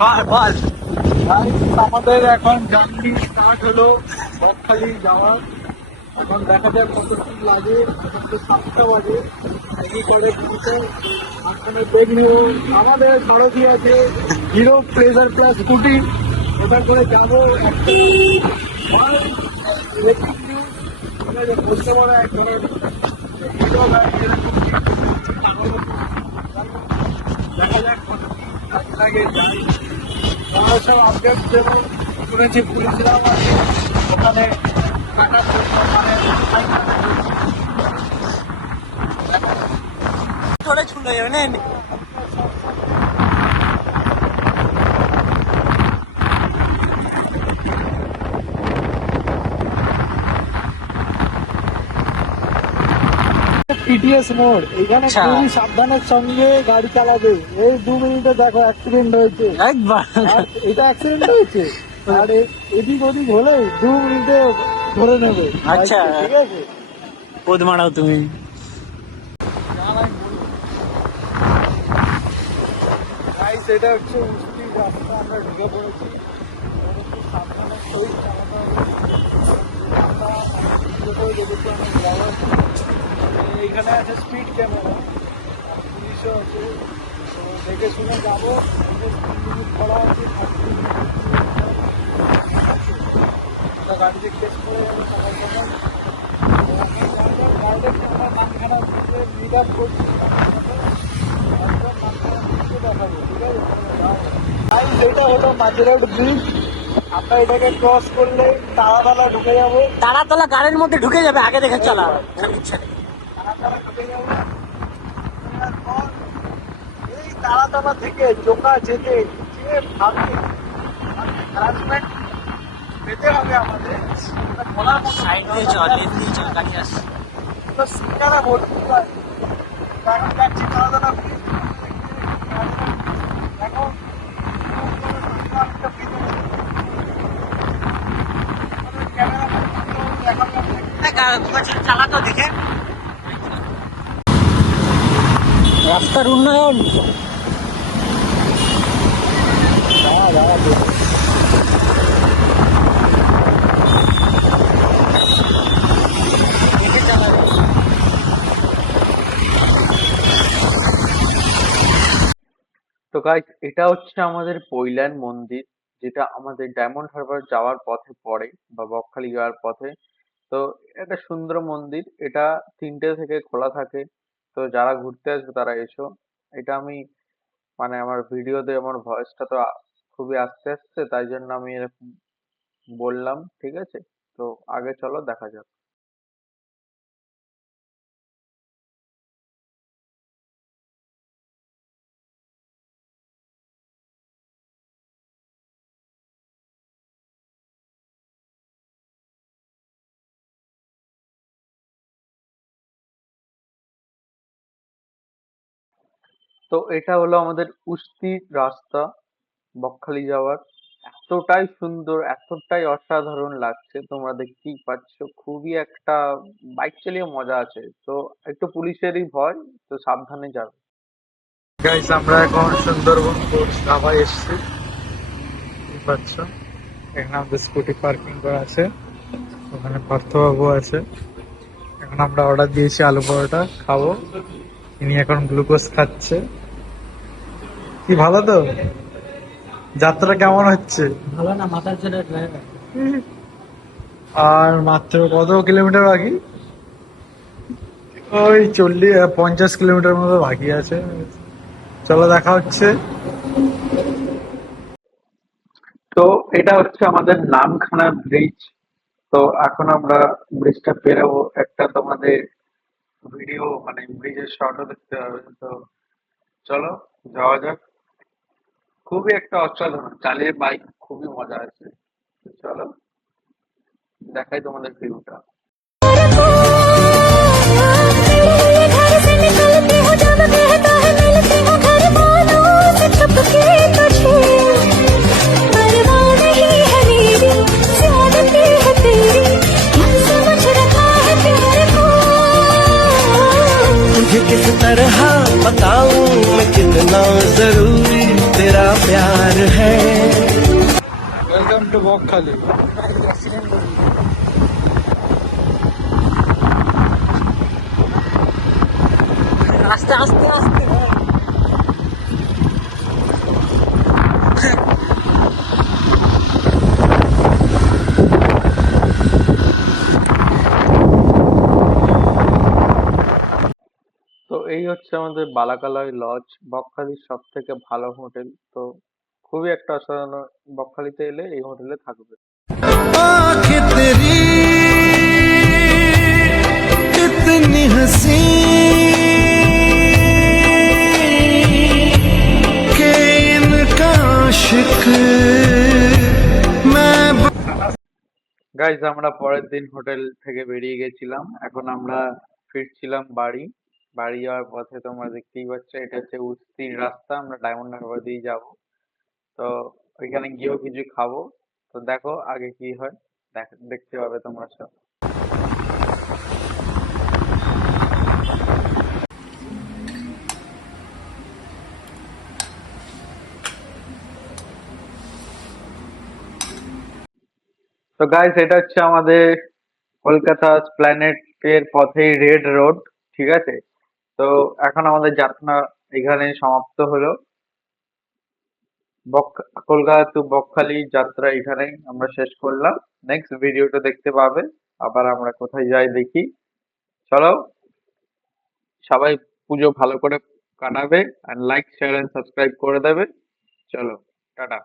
বল। আমাদের এখন journey start হলো বকখালি যাওয়ার। এখন দেখা যাক কতক্ষণ লাগে। এখন তো 7টা বাজে। কি করে ঘুরতে আসলে দেখবো। আমাদের সারথি আছে হিরো প্লেজার প্লাস স্কুটি, ওটা করে যাবো। বলতে পারো এক ধরনের হিরো গাড়ি এরকম। দেখা যাক কত কাজে লাগে যাই। আমার সব আপডেট দেবো। শুনেছি পুলিশরাও আছে ওখানে কাটা মানে চলে ছুটে যাবে না। টিটিএস মোড়, এখানে আচ্ছা। খুবই সাবধানের সঙ্গে গাড়ি চালাবে। এই 2 মিনিটে দেখো অ্যাক্সিডেন্ট হয়েছে। একবার আর এটা অ্যাক্সিডেন্ট হয়েছে, আর এদিক ওদিক হলে 2 মিনিটে ধরে নেবে। আচ্ছা। ঠিক আছে, পোদ মারাও তুমি। গাইস এটা হচ্ছে উস্তি রাস্তা, আমরা ঢুকে পড়েছি। একটু সাবধানের সহিত চালাতে হবে। আমরা ভিডিও করে দেখেছি অনেক ব্লগার। এইখানে আছে স্পিড ক্যামেরা, পুলিশও আছে। তো দেখে শুনে যাবো। স্পিড লিমিট করা আছে 30 গাড়িতে কেস করে যাবে সকাল সকাল। ডাইরেক্ট আমরা নামখানা থেকে মিট আপ করছি। দেখাবো, ঠিক আছে? এটা হলো মাঝেরহাট ব্রিজ। আমরা এটাকে ক্রস করলে তারাতলা ঢুকে যাবো। তারাতলা গাড়ির মধ্যে ঢুকে যাবে, আগে দেখে চালা। তারাতলা ঢুকে যাবো। এরপর এই তারাতলা থেকে চোখা যেতে যে ভাবে হ্যারাসমেন্ট পেতে হবে আমাদের, ওটা বলার মতো সাইড দিয়ে চল, লেন দিয়ে চল, গাড়ি আসছে। তো সিঙ্গারা ভর্তি হয়। এখন যাচ্ছি তারাতলা ব্রিজ। এখন চালা তো দেখে। রাস্তার উন্নয়ন। দেখে চালাবে। তো গাইস, এটা হচ্ছে আমাদের পৈলান মন্দির, যেটা আমাদের ডায়মন্ড হারবার যাওয়ার পথে পড়ে বা বকখালি যাওয়ার পথে। তো এটা সুন্দর মন্দির, এটা 3টে থেকে খোলা থাকে। তো যারা ঘুরতে আসবে তারা এসো। এটা আমি মানে আমার ভিডিওতে আমার ভয়েসটা তো খুবই আস্তে আস্তে, তাই জন্য আমি এরকম বললাম, ঠিক আছে? তো আগে চলো দেখা যাক। তো এটা হলো আমাদের উস্তির রাস্তা বকখালি যাওয়ার। এতটাই সুন্দর, এতটাই অসাধারণ লাগছে, তোমরা দেখতেই পাচ্ছ। খুবই একটা বাইক চালিয়ে মজা আছে। তো একটু পুলিশেরই ভয়, তো সাবধানে যাবে। গাইস আমরা এখন সুন্দরবন কোর্স ধাবায় এসেছি, বুঝতে পারছো। এখানে আমাদের স্কুটি পার্কিং করা আছে, ওখানে পার্থবাবু আছে। এখন আমরা অর্ডার দিয়েছি আলু পরোটা খাবো। ইনি এখন গ্লুকোজ খাচ্ছে। কি ভালো তো? যাত্রা কেমন হচ্ছে? ভালো না, মাথার ছেলে ড্রাইভার। আর মাত্র কত কিলোমিটার বাকি? ওই 50 কিলোমিটার মতো বাকি আছে। চলো দেখা হচ্ছে। তো এটা হচ্ছে আমাদের নামখানা ব্রিজ। তো এখন আমরা ব্রিজটা পেরোবো। একটা তোমাদের ভিডিও মানে ব্রিজের শর্টও দেখতে হবে। তো চলো যাওয়া যাক। খুবই একটা অসাধারণ, চালিয়ে বাইক খুবই মজা আছে। তো চলো দেখাই তোমাদের ভিউটা। किस तरह बताऊं मैं कितना जरूरी तेरा प्यार है। Welcome to Bakkhali. আস্তে আস্তে আস্তে ভাই। তো এই হচ্ছে আমাদের বালাকালয় লজ, বকখালির সব থেকে ভালো হোটেল। তো খুবই একটা অসাধারণ, বকখালিতে এলে এই হোটেলে থাকবে। आंखें तेरी इतनी हंसी के इनका आशिक मैं। গাইজ আমরা পরের দিন হোটেল থেকে বেরিয়ে গেছিলাম। এখন আমরা ফিরছিলাম বাড়ি। বাড়ি যাওয়ার পথে তোমরা দেখতেই পাচ্ছ, এটা হচ্ছে উস্তির রাস্তা, আমরা ডায়মন্ড হারবার দিয়ে যাব। তো ওইখানে গিয়েও কিছু খাবো। তো দেখো আগে কি হয়, দেখতে পাবে তোমরা সব। তো গাইস এটা হচ্ছে আমাদের কলকাতা স্প্ল্যানেড এর পথেই রেড রোড, ঠিক আছে? তো এখন আমাদের যাত্রা এখানে সমাপ্ত হলো। কলকাতা টু বকখালি যাত্রা এখানেই আমরা শেষ করলাম। নেক্সট ভিডিওটা দেখতে পাবে আবার আমরা কোথায় যাই দেখি। চলো, সবাই পুজো ভালো করে কাটাবে, আর লাইক শেয়ার এন্ড সাবস্ক্রাইব করে দেবে। চলো, টাটা।